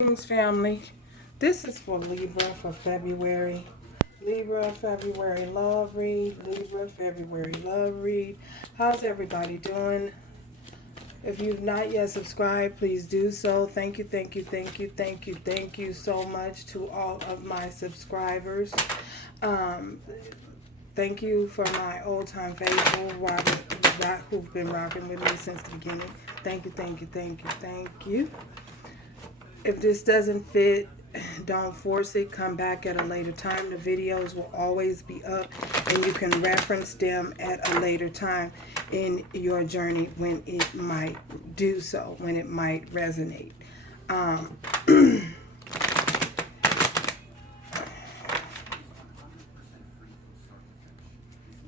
Greetings, family. This is for Libra for February. Libra, February love read. Libra, February love read. How's everybody doing? If you've not yet subscribed, please do so. Thank you, thank you, thank you, thank you, thank you so much to all of my subscribers. Um, Thank you for my old-time faithful, Robert, who've been rocking with me since the beginning. Thank you, thank you, thank you, thank you. If this doesn't fit, don't force it. Come back at a later time. The videos will always be up, and you can reference them at a later time in your journey when it might do so, when it might resonate. Um,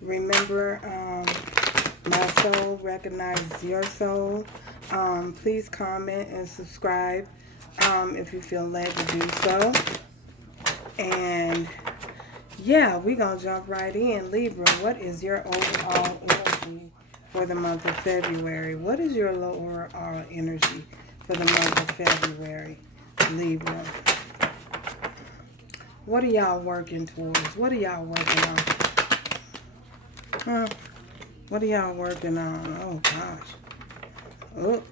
Remember, my soul recognizes your soul. Please comment and subscribe if you feel led to do so. And yeah, we're going to jump right in. Libra, what is your overall energy for the month of February? What is your overall energy for the month of February, Libra? What are y'all working towards? What are y'all working on? What are y'all working on? Oh, gosh. Oh,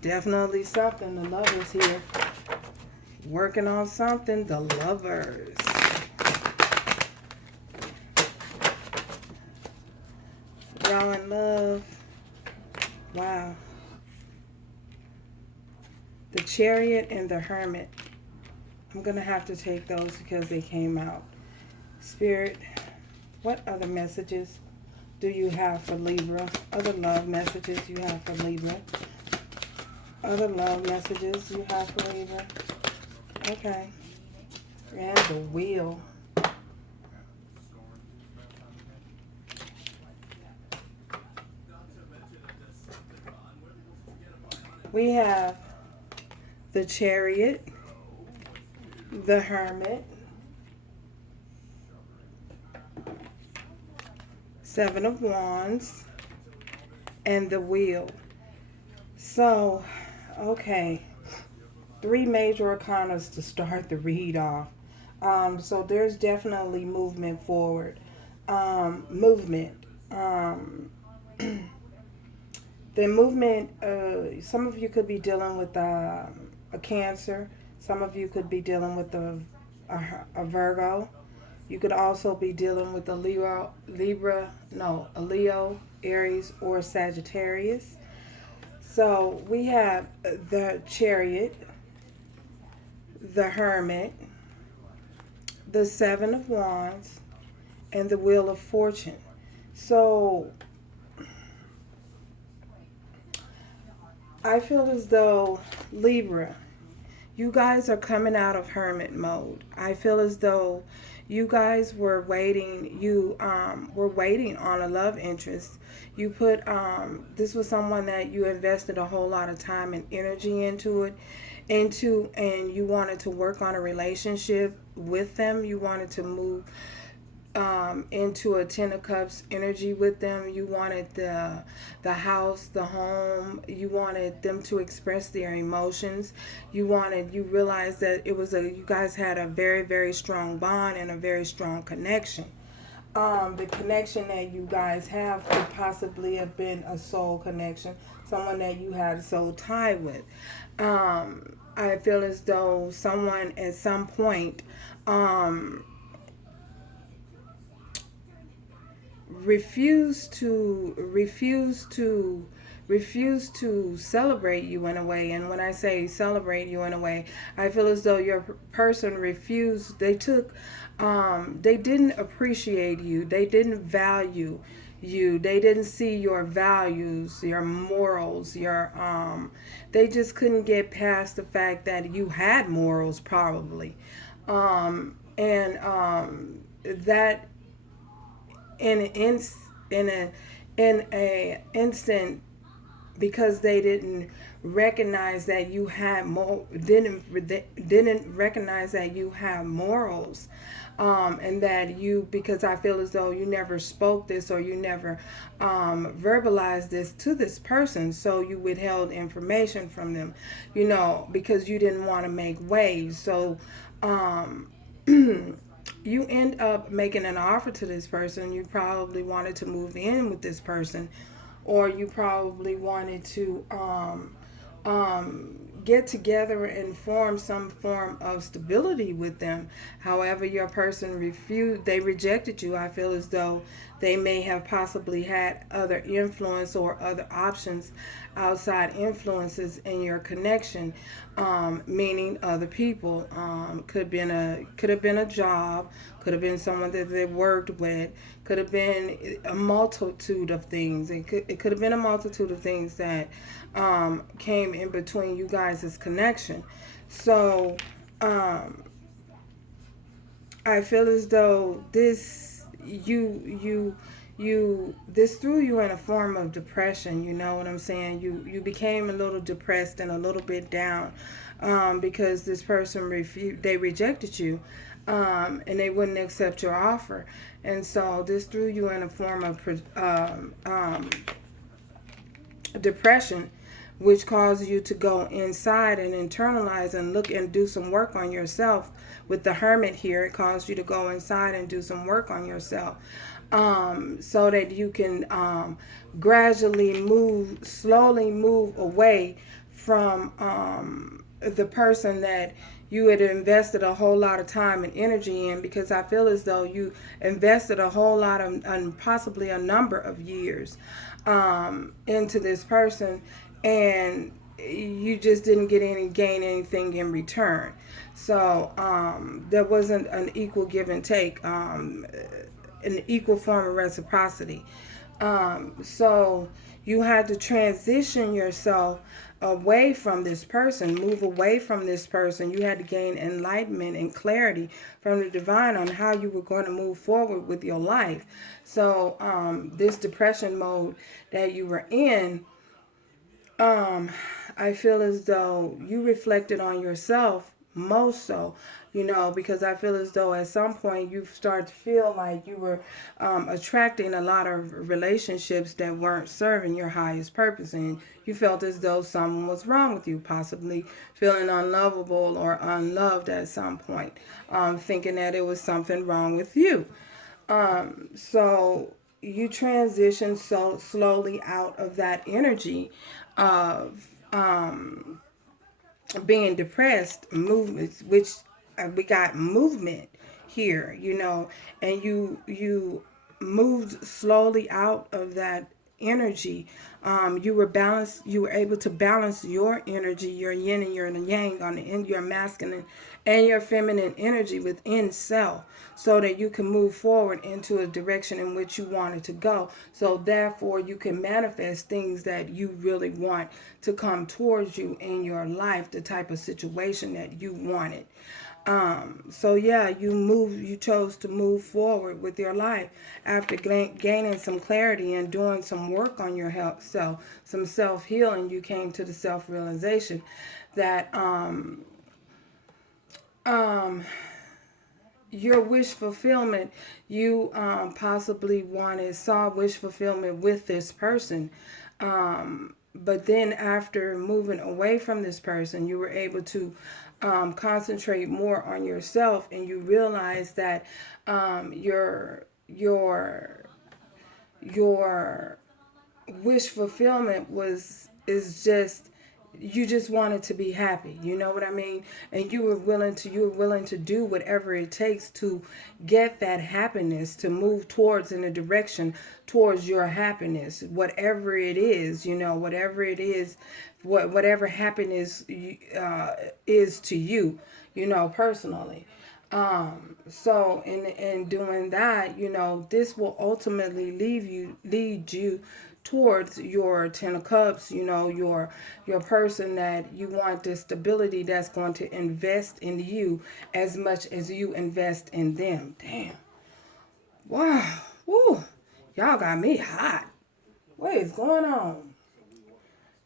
definitely something. The lovers here. Working on something. The lovers. Y'all in love. Wow. The Chariot and the Hermit. I'm going to have to take those because they came out. Spirit, what other messages do you have for Libra? Other love messages you have for Libra? Other love messages you have for Libra? Okay. And the Wheel. We have the Chariot, the Hermit, Seven of Wands, and the Wheel. So, okay, three major arcanas to start the read off. So there's definitely movement forward. Movement. The movement, some of you could be dealing with a Cancer. Some of you could be dealing with a Virgo. You could also be dealing with a Leo, Aries, or Sagittarius. So we have the Chariot, the Hermit, the Seven of Wands, and the Wheel of Fortune. So I feel as though, Libra, you guys are coming out of hermit mode. I feel as though you guys were waiting. You were waiting on a love interest. You put this was someone that you invested a whole lot of time and energy and you wanted to work on a relationship with them. You wanted to move into a Ten of Cups energy with them. You wanted the house, the home. You wanted them to express their emotions. You realized that you guys had a very, very strong bond and a very strong connection. The connection that you guys have could possibly have been a soul connection, someone that you had a soul tie with. I feel as though someone at some point refuse to celebrate you in a way. And when I say celebrate you in a way, I feel as though your person refused. They didn't appreciate you. They didn't value you. They didn't see your values, your morals, they just couldn't get past the fact that you had morals, probably. And that in a instant because they didn't recognize that you had didn't recognize that you have morals, and that you, because I feel as though you never spoke this, or you never verbalized this to this person, so you withheld information from them, because you didn't want to make waves. So you end up making an offer to this person. You probably wanted to move in with this person, or you probably wanted to get together and form some form of stability with them. However, your person refused, they rejected you. I feel as though they may have possibly had other influence or other options, outside influences in your connection, meaning other people. Could have been a job, could have been someone that they worked with, could have been a multitude of things. It could have been a multitude of things that came in between you guys' connection. So I feel as though this threw you in a form of depression. You know what I'm saying? You became a little depressed and a little bit down, because this person they rejected you, and they wouldn't accept your offer, and so this threw you in a form of depression, which causes you to go inside and internalize and look and do some work on yourself. With the Hermit here, it caused you to go inside and do some work on yourself, so that you can gradually slowly move away from the person that you had invested a whole lot of time and energy in, because I feel as though you invested a whole lot of, and possibly a number of years into this person, and you just didn't gain anything in return. So there wasn't an equal give and take, an equal form of reciprocity. So you had to transition yourself away from this person, move away from this person. You had to gain enlightenment and clarity from the divine on how you were going to move forward with your life. So this depression mode that you were in, I feel as though you reflected on yourself most so, because I feel as though at some point you start to feel like you were attracting a lot of relationships that weren't serving your highest purpose, and you felt as though someone was wrong with you, possibly feeling unlovable or unloved at some point, thinking that it was something wrong with you. So you transition so slowly out of that energy of being depressed movements, which we got movement here, and you moved slowly out of that energy. You were balanced. You were able to balance your energy, your yin and your yang, on the end, your masculine and your feminine energy within self, so that you can move forward into a direction in which you wanted to go. So therefore, you can manifest things that you really want to come towards you in your life, the type of situation that you wanted. So yeah, you chose to move forward with your life after gaining some clarity and doing some work on your health. So some self-healing, you came to the self-realization that your wish fulfillment, you possibly saw wish fulfillment with this person. But then after moving away from this person, you were able to concentrate more on yourself, and you realize that your wish fulfillment is just, you just wanted to be happy, you know what I mean? And you were willing to do whatever it takes to get that happiness, to move towards in a direction towards your happiness, whatever it is, whatever it is, whatever happiness is to you, personally. So in doing that, this will ultimately lead you towards your Ten of Cups, your person that you want this stability, that's going to invest in you as much as you invest in them. Damn. Wow. Woo. Y'all got me hot. What is going on?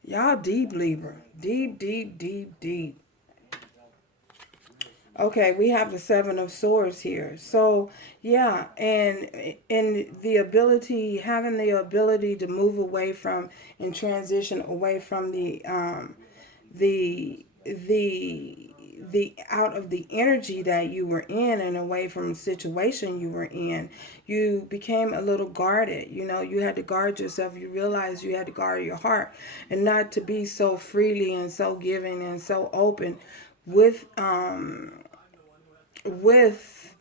Y'all deep, Libra. Deep, deep, deep, deep. Okay, we have the Seven of Swords here. So, yeah, and the ability, having the ability to move away from and transition away from the out of the energy that you were in and away from the situation you were in, you became a little guarded. You know, you had to guard yourself. You realized you had to guard your heart and not to be so freely and so giving and so open with with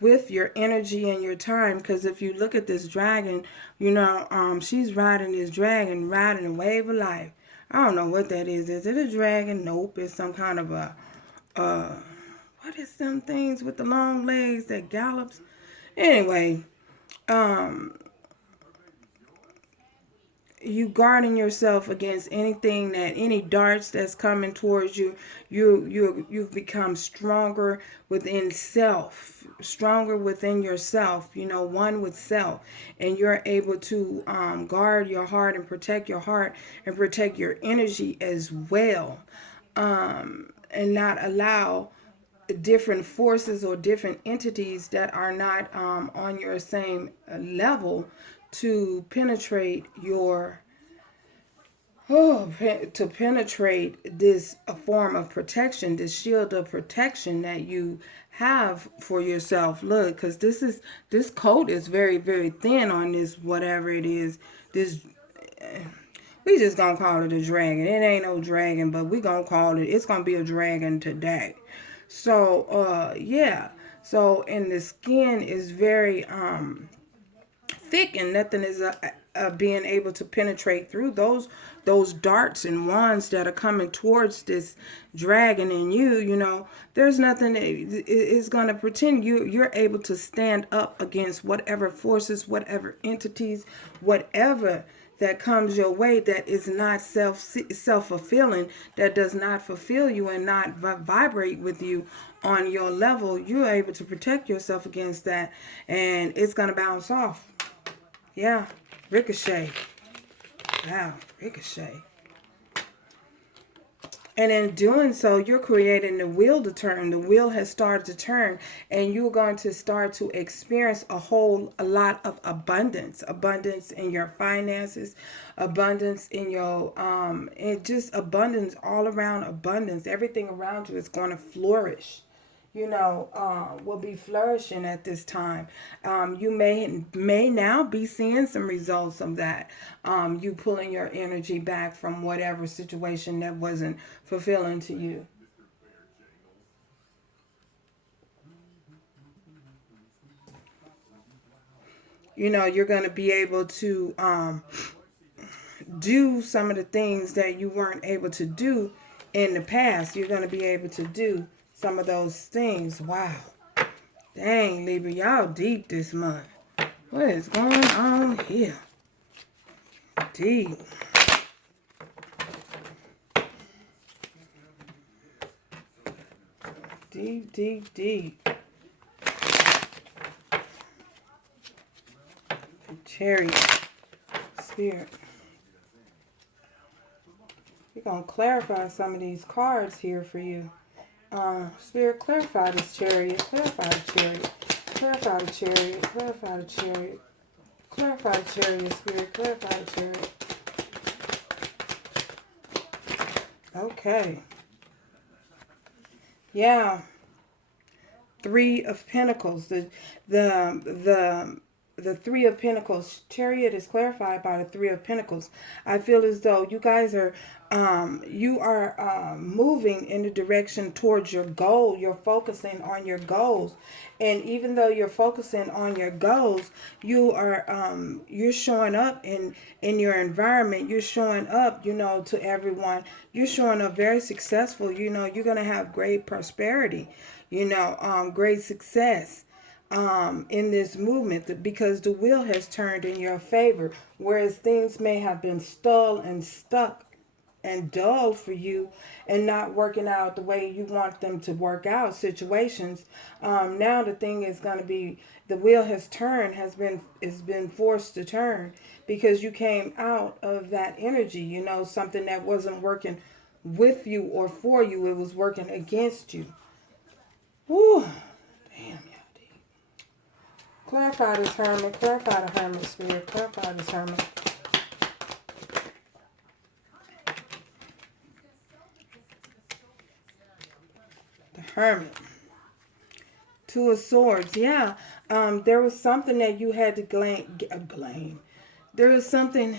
with your energy and your time. Because if you look at this dragon, you know, she's riding this dragon, riding a wave of life. I don't know what that is it a dragon? Nope, it's some kind of a uh what is them things with the long legs that gallops? Anyway, um you guarding yourself against anything, that any darts that's coming towards you. You've become stronger within self, stronger within yourself, you know, one with self, and you're able to guard your heart and protect your heart and protect your energy as well, and not allow different forces or different entities that are not on your same level to penetrate your to penetrate this a form of protection, this shield of protection that you have for yourself. Look, because this coat is very, very thin on this whatever it is. This we just gonna call it a dragon. It ain't no dragon, but we gonna call it. It's gonna be a dragon today. So yeah. So and the skin is very thick, and nothing is being able to penetrate through those darts and wands that are coming towards this dragon and you know, there's nothing that is going to pretend you're able to stand up against whatever forces, whatever entities, whatever that comes your way that is not self-fulfilling, that does not fulfill you and not vibrate with you on your level. You're able to protect yourself against that, and it's going to bounce off. Yeah, ricochet. Wow, ricochet. And in doing so, you're creating the wheel to turn. The wheel has started to turn, and you're going to start to experience a lot of abundance. Abundance in your finances, abundance in your, and just abundance all around abundance. Everything around you is going to flourish, you know, will be flourishing at this time. You may now be seeing some results of that. You pulling your energy back from whatever situation that wasn't fulfilling to you. You know, you're going to be able to do some of the things that you weren't able to do in the past. You're going to be able to do some of those things. Wow. Dang, Libra, y'all deep this month. What is going on here? Deep. Deep, deep, deep. Chariot. Spirit. We're going to clarify some of these cards here for you. Spirit, clarify this chariot. Clarify the chariot. Clarify the chariot. Clarify the chariot. Clarify the chariot, Spirit. Clarify the chariot. Okay. Yeah. Three of Pentacles. The Three of Pentacles. Chariot is clarified by the Three of Pentacles. I feel as though you guys are moving in the direction towards your goal. You're focusing on your goals, and even though you're focusing on your goals, you're showing up in your environment. You're showing up, you know, to everyone. You're showing up very successful. You know, you're gonna have great prosperity. You know, great success in this movement, because the wheel has turned in your favor, whereas things may have been stalled and stuck and dull for you and not working out the way you want them to work out situations. Now the thing is going to be, the wheel has turned, has been forced to turn because you came out of that energy, you know, something that wasn't working with you or for you, it was working against you. Whew. Damn, y'all deep. Clarify this hermit, clarify the hermit spirit, clarify this hermit. The hermit. Two of Swords. Yeah. There was something that you had to blame. There was something.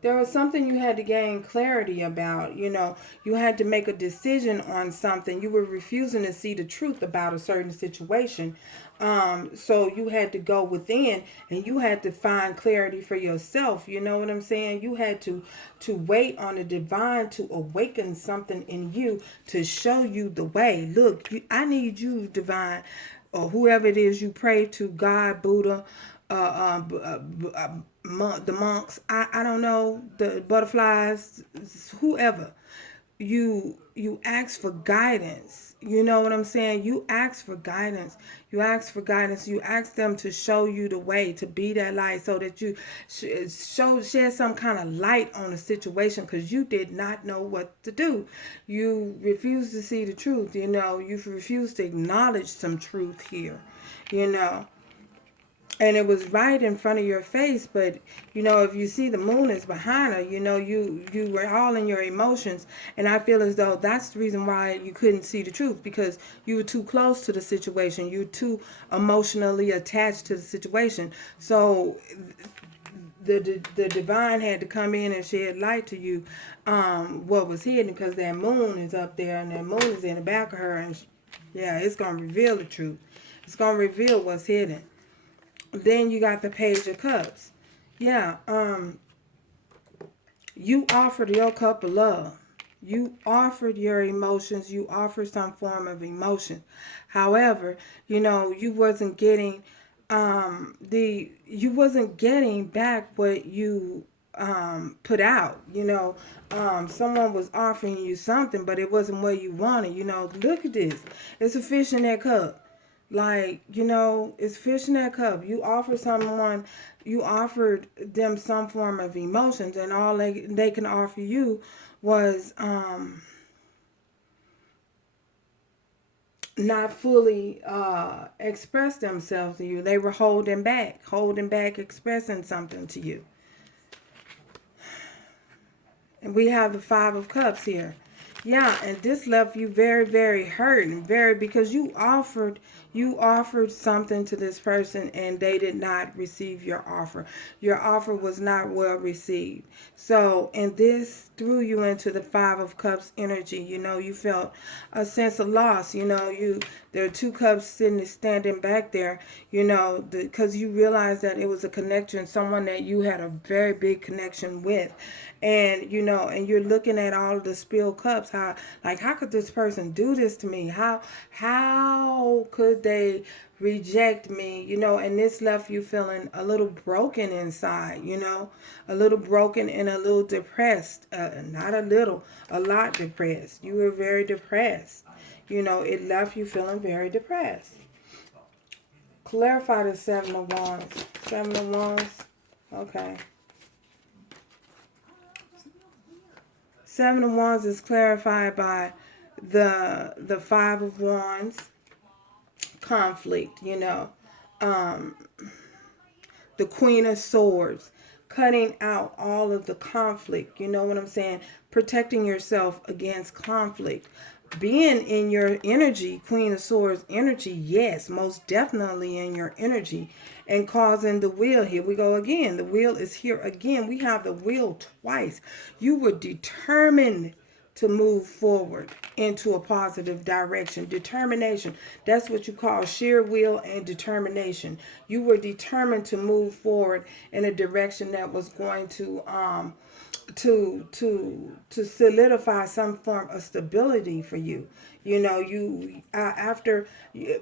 There was something you had to gain clarity about. You know, you had to make a decision on something. You were refusing to see the truth about a certain situation. So you had to go within and you had to find clarity for yourself. You know what I'm saying? You had to wait on the divine to awaken something in you to show you the way. Look, I need you, divine, or whoever it is you pray to, God, Buddha, the monks, I don't know, the butterflies, whoever. You ask for guidance. You know what I'm saying? You ask for guidance. You ask for guidance. You ask them to show you the way, to be that light, so that you shed some kind of light on the situation, because you did not know what to do. You refused to see the truth. You know, you refused to acknowledge some truth here. You know, and it was right in front of your face, but you know, if you see the moon is behind her, you know, you were all in your emotions, and I feel as though that's the reason why you couldn't see the truth, because you were too close to the situation, you were too emotionally attached to the situation. So the divine had to come in and shed light to you, what was hidden, because that moon is up there and that moon is in the back of her, and yeah, it's gonna reveal the truth. It's gonna reveal what's hidden. Then you got the Page of Cups. Yeah, you offered your cup of love. You offered your emotions. You offered some form of emotion. However, you know, you wasn't getting back what you put out. You know, someone was offering you something, but it wasn't what you wanted. You know, look at this. It's a fish in that cup. Like, you know, it's fish in that cup. You offered them some form of emotions, and all they can offer you was not fully express themselves to you. They were holding back expressing something to you. And we have the Five of Cups here. Yeah, and this left you very, very hurt, and very, because you offered something to this person and they did not receive your offer. Your offer was not well received. So, and this threw you into the Five of Cups energy. You know, you felt a sense of loss. You know, there are two cups standing back there, you know, because you realized that it was a connection, someone that you had a very big connection with. And, you know, and you're looking at all of the spilled cups, how could this person do this to me? How could they reject me? You know, and this left you feeling a little broken inside, you know, a little broken and a little depressed. Not a little, a lot depressed. You were very depressed. You know, it left you feeling very depressed. Clarify the Seven of Wands. Seven of Wands. Okay. Seven of Wands is clarified by the Five of Wands, conflict, you know. The Queen of Swords, cutting out all of the conflict, you know what I'm saying? Protecting yourself against conflict. Being in your energy, Queen of Swords energy, yes, most definitely in your energy, and causing the wheel. Here we go again. The wheel is here again. We have the wheel twice. You were determined to move forward into a positive direction. Determination. That's what you call sheer will and determination. You were determined to move forward in a direction that was going to to solidify some form of stability for you. You know, you after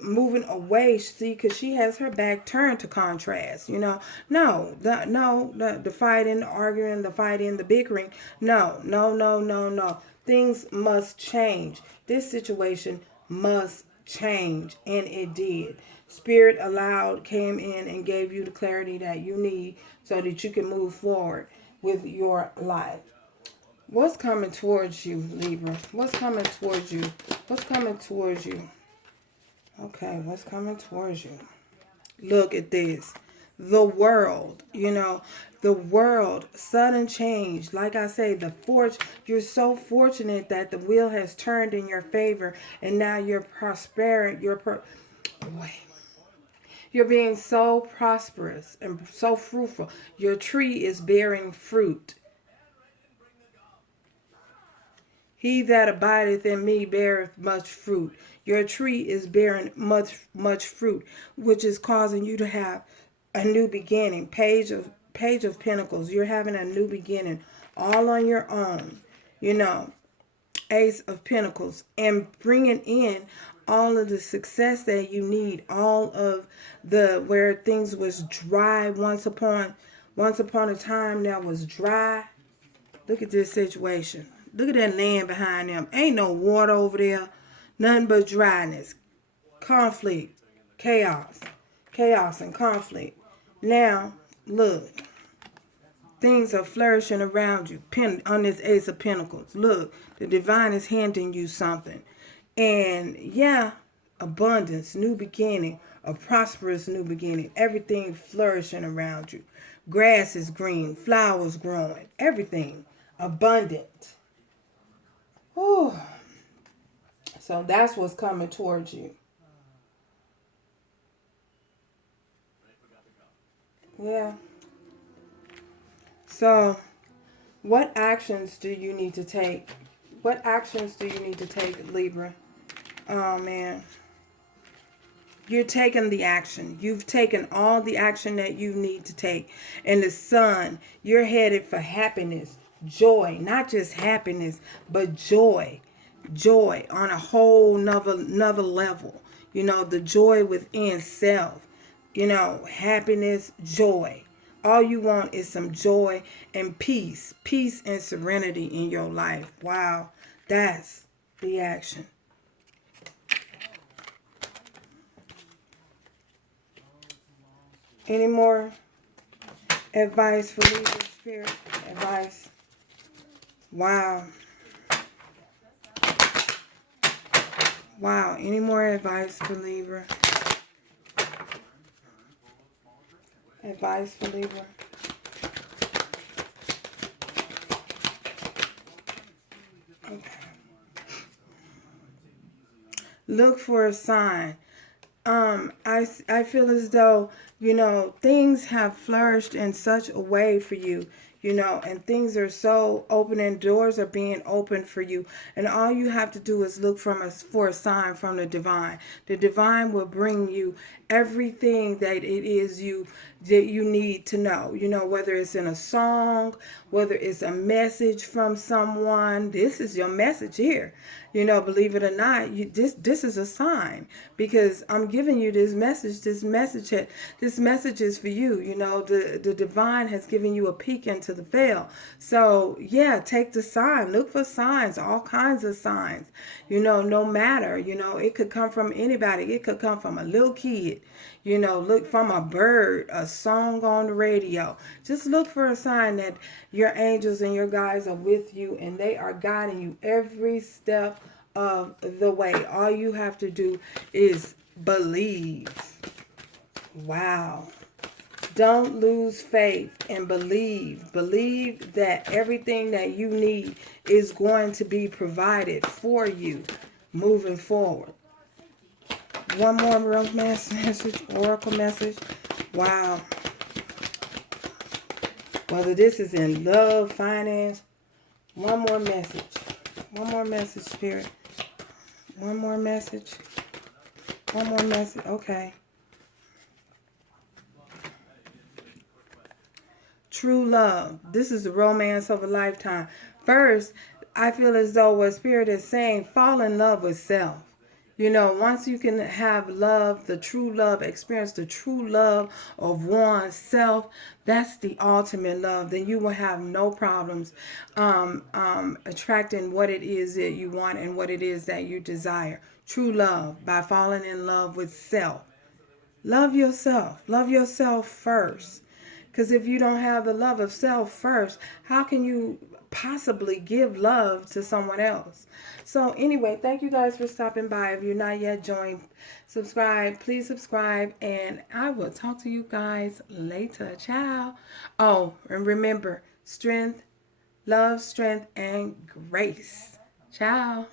moving away, see, because she has her back turned to contrast. You know, the fighting, the arguing, the fighting, the bickering. No, no, no, no, no. Things must change. This situation must change, and it did. Spirit allowed, came in, and gave you the clarity that you need so that you can move forward with your life. What's coming towards you, Libra? What's coming towards you? What's coming towards you? Okay, what's coming towards you? Look at this. The world, you know, the world, sudden change. Like I say, you're so fortunate that the wheel has turned in your favor and now you're prospering. You're being so prosperous and so fruitful. Your tree is bearing fruit. He that abideth in me beareth much fruit. Your tree is bearing much fruit, which is causing you to have a new beginning. Page of Pentacles. You're having a new beginning, all on your own. You know, Ace of Pentacles, and bringing in all of the success that you need. All of the where things was dry once upon a time that was dry. Look at this situation. Look at that land behind them. Ain't no water over there. Nothing but dryness, conflict, chaos. Chaos and conflict. Now, look. Things are flourishing around you. On this Ace of Pentacles. Look, the divine is handing you something. And yeah, abundance, new beginning, a prosperous new beginning. Everything flourishing around you. Grass is green, flowers growing, everything abundant. Whew. So that's what's coming towards you. Yeah. So, what actions do you need to take? What actions do you need to take, Libra? Oh, man. You're taking the action. You've taken all the action that you need to take. And the sun, you're headed for happiness, joy, not just happiness, but joy. Joy on a whole another level. You know, the joy within self. You know, happiness, joy. All you want is some joy and peace. Peace and serenity in your life. Wow. That's the action. Any more advice for Libra Spirit? Advice. Wow. Wow. Any more advice for Libra? Advice for Libra. Okay. Look for a sign. I feel as though, you know, things have flourished in such a way for you, you know, and things are so open and doors are being opened for you. And all you have to do is look for a sign from the divine. The divine will bring you everything that it is that you need to know, you know, whether it's in a song, whether it's a message from someone. This is your message here. You know, believe it or not, this is a sign, because I'm giving you this message. This message is for you. You know, the divine has given you a peek into the veil. So yeah, take the sign. Look for signs, all kinds of signs. You know, no matter. You know, it could come from anybody. It could come from a little kid. You know, look from a bird, a song on the radio. Just look for a sign that your angels and your guides are with you and they are guiding you every step of the way. All you have to do is believe. Wow. Don't lose faith and believe. Believe that everything that you need is going to be provided for you moving forward. One more romance message, oracle message. Wow. Whether this is in love, finance. One more message. One more message, Spirit. One more message. One more message. Okay. true love. This is the romance of a lifetime. First, I feel as though what Spirit is saying, fall in love with self. You know, once you can have love, the true love, experience the true love of oneself, that's the ultimate love. Then you will have no problems attracting what it is that you want and what it is that you desire. True love by falling in love with self. Love yourself. Love yourself first. Because if you don't have the love of self first, how can you possibly give love to someone else? So anyway, thank you guys for stopping by. If you're not yet joined, subscribe. Please subscribe. And I will talk to you guys later. Ciao. Oh, and remember, strength, love, strength, and grace. Ciao.